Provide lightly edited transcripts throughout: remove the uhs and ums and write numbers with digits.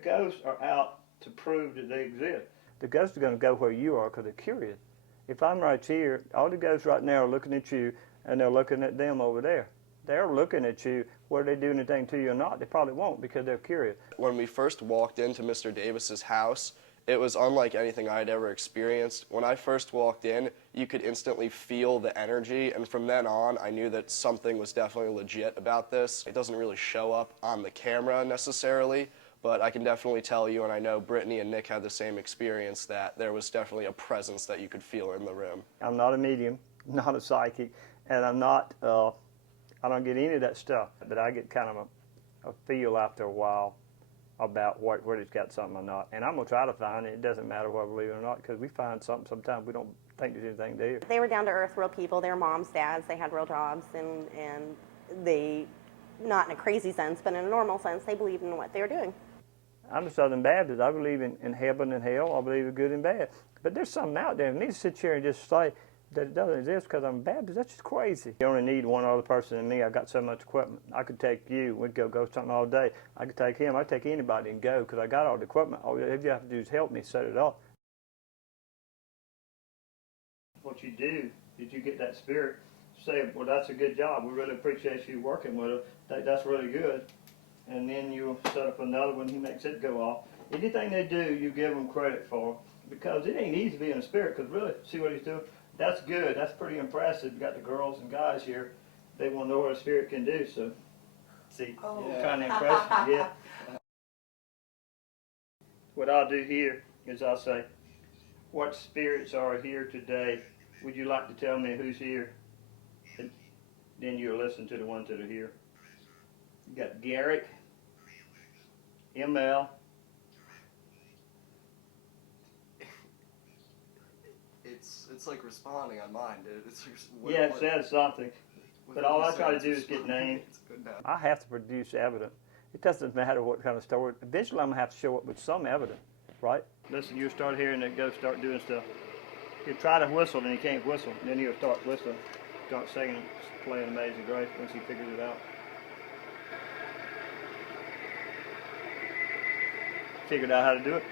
ghosts are out to prove that they exist. The ghosts are going to go where you are because they're curious. If I'm right here, all the ghosts right now are looking at you, and they're looking at them over there. They're looking at you. Whether they do anything to you or not, they probably won't because they're curious. When we first walked into Mr. Davis's house, it was unlike anything I had ever experienced. When I first walked in, you could instantly feel the energy, and from then on, I knew that something was definitely legit about this. It doesn't really show up on the camera necessarily, but I can definitely tell you, and I know Brittany and Nick had the same experience, that there was definitely a presence that you could feel in the room. I'm not a medium, not a psychic, and I'm not, I don't get any of that stuff, but I get kind of a feel after a while about whether it's got something or not. And I'm going to try to find it. It doesn't matter whether we believe it or not, because we find something sometimes we don't think there's anything there. They were down-to-earth, real people. They were moms, dads. They had real jobs, and they, not in a crazy sense, but in a normal sense, they believed in what they were doing. I'm a Southern Baptist. I believe in heaven and hell. I believe in good and bad. But there's something out there. And me to sit here and just say that it doesn't exist because I'm a Baptist, that's just crazy. You only need one other person than me. I've got so much equipment. I could take you. We'd go something all day. I could take him. I'd take anybody and go because I got all the equipment. All you have to do is help me set it up. What you do is you get that spirit, say, well, that's a good job. We really appreciate you working with us. That's really good. And then you'll set up another one. He makes it go off. Anything they do, you give them credit for, because it ain't easy being a spirit, because really, see what he's doing? That's good. That's pretty impressive. You got the girls and guys here. They want to know what a spirit can do. So, see, trying to impress you. Yeah. What I'll do here is I'll say, what spirits are here today? Would you like to tell me who's here? And then you'll listen to the ones that are here. You got Garrick, ML. It's like responding on mine, dude. It says something. But all I try to do is get names. I have to produce evidence. It doesn't matter what kind of story. Eventually I'm going to have to show up with some evidence, right? Listen, you start hearing that go start doing stuff. You try to whistle and he can't whistle. Then he'll start whistling, start singing, playing Amazing Grace once he figures it out. Figured out how to do it.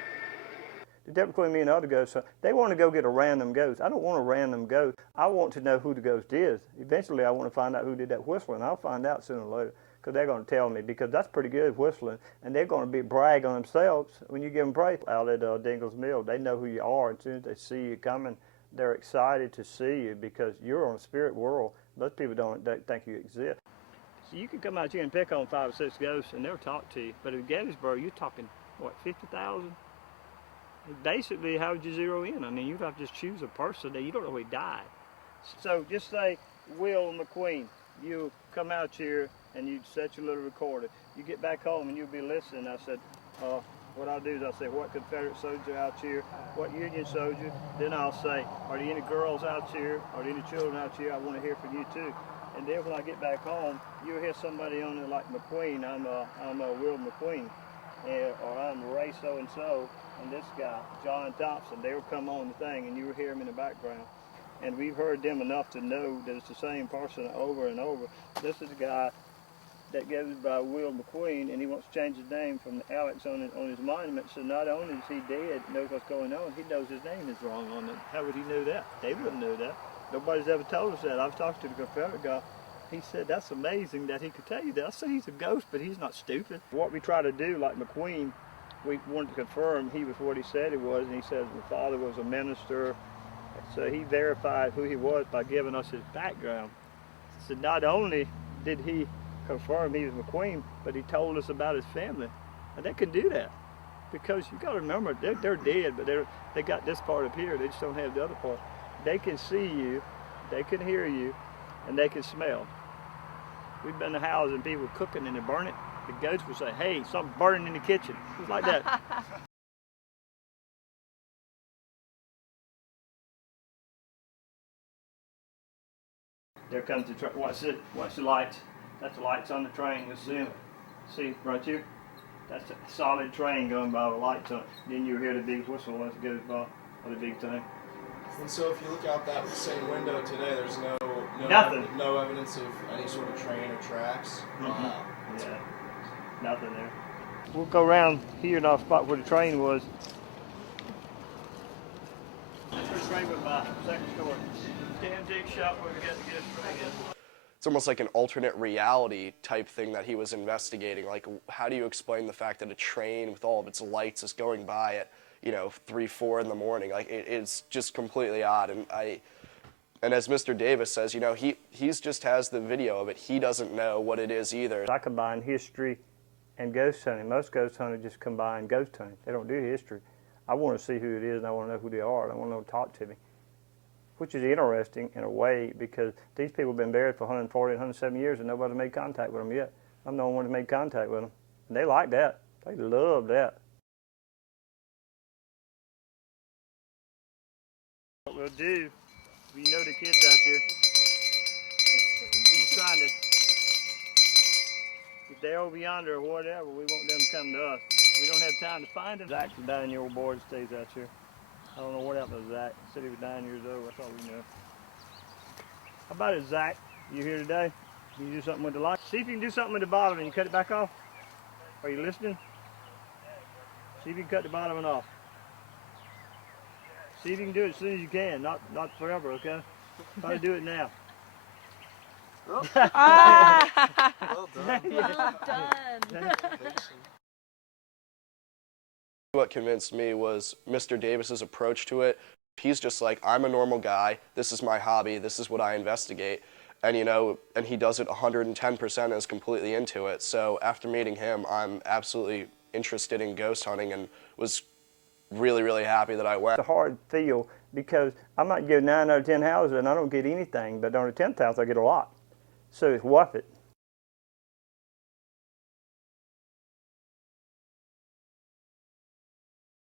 The difference between me and other ghosts, they want to go get a random ghost. I don't want a random ghost. I want to know who the ghost is. Eventually, I want to find out who did that whistling. I'll find out sooner or later because they're going to tell me, because that's pretty good whistling, and they're going to brag on themselves when you give them praise. Out at Dingle's Mill, they know who you are. As soon as they see you coming, they're excited to see you because you're on a spirit world. Most people don't think you exist. So you can come out here and pick on 5 or 6 ghosts, and they'll talk to you. But in Gettysburg, you're talking, what, 50,000? Basically, how would you zero in? I mean, you'd have to just choose a person that you don't know who died. So just say, Will McQueen, you come out here and you set your little recorder. You get back home and you'll be listening. I said, what I'll do is I'll say, what Confederate soldier out here? What Union soldier? Then I'll say, are there any girls out here? Are there any children out here? I want to hear from you too. And then when I get back home, you'll hear somebody on there like McQueen. I'm Will McQueen, or I'm Ray so-and-so. And this guy, John Thompson, they'll come on the thing and you'll hear him in the background. And we've heard them enough to know that it's the same person over and over. This is a guy that goes by Will McQueen, and he wants to change his name from Alex on his monument. So not only is he dead, knows what's going on, he knows his name is wrong on it. How would he know that? They wouldn't know that. Nobody's ever told us that. I've talked to the Confederate guy. He said that's amazing that he could tell you that. I said he's a ghost, but he's not stupid. What we try to do, like McQueen, we wanted to confirm he was what he said he was, and he says the father was a minister. So he verified who he was by giving us his background. So not only did he confirm he was McQueen, but he told us about his family. And they can do that because you got to remember they're dead, but they got this part up here. They just don't have the other part. They can see you, they can hear you, and they can smell. We've been to houses and people cooking and they burn it. The ghost would say, "Hey, something burning in the kitchen." It's like that. There comes the train. Watch it. Watch the lights. That's the lights on the train. You'll see them. See right here? That's a solid train going by with lights on it. Then you hear the big whistle as it goes by, or the big thing. And so if you look out that same window today, there's nothing. No evidence of any sort of train or tracks. Mm-hmm. Yeah, nothing there. We'll go around here in our spot where the train was. That's where the train went by, second story. Antique shop where we got to get a train in. It's almost like an alternate reality type thing that he was investigating. Like, how do you explain the fact that a train with all of its lights is going by at, 3, 4 in the morning? Like, it's just completely odd. And as Mr. Davis says, he's just has the video of it. He doesn't know what it is either. I combine history and ghost hunting. Most ghost hunters just combine ghost hunting. They don't do history. I want to see who it is, and I want to know who they are, and I want to know to talk to me. Which is interesting in a way, because these people have been buried for 140, 170 years, and nobody's made contact with them yet. I'm the only one that made contact with them. And they like that. They love that. What we'll do, you know the kids out there, he's trying to, if they're over yonder or whatever, we want them to come to us. We don't have time to find them. Zach's a 9-year-old boy that stays out here. I don't know what happened to Zach. He said he was 9 years old. That's all we know. How about it, Zach? You here today? Can you do something with the light? See if you can do something with the bottom and you cut it back off. Are you listening? See if you can cut the bottom off. See if you can do it as soon as you can. Not forever, okay? Try to do it now. Well done. Well done. What convinced me was Mr. Davis's approach to it. He's just like, I'm a normal guy. This is my hobby. This is what I investigate. And, and he does it 110% is completely into it. So after meeting him, I'm absolutely interested in ghost hunting and was really, really happy that I went. It's a hard feel because I might get 9 out of 10 houses and I don't get anything, but on the 10th house I get a lot. So it's worth it.